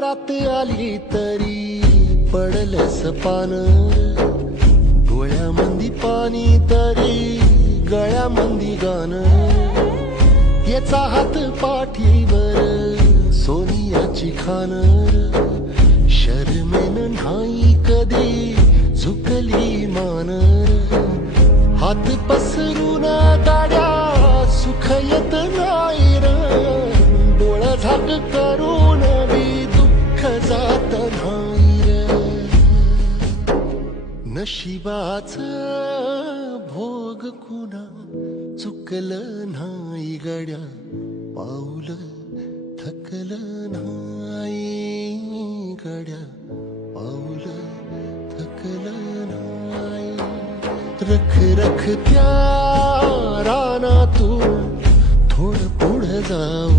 रात आली तरी पडलंस पान, डोळ्यामंदी पाणी तरी गळ्यामंदी गाणं. याचा हात पाठीवर सोनियाची खान, शर्मेन नाही कधी झुकली मान. हात पसरून गाड्या सुख येत नाही र, डोळ झाक करून बी दुःख जात नाही र. नशिबाच भोग कुणा चुकलं नाही गड्या, पाऊल थकलं नाही गड्या, पाऊल थकलं नाही. रख रख त्या रानातून थोडं पुढं जाऊ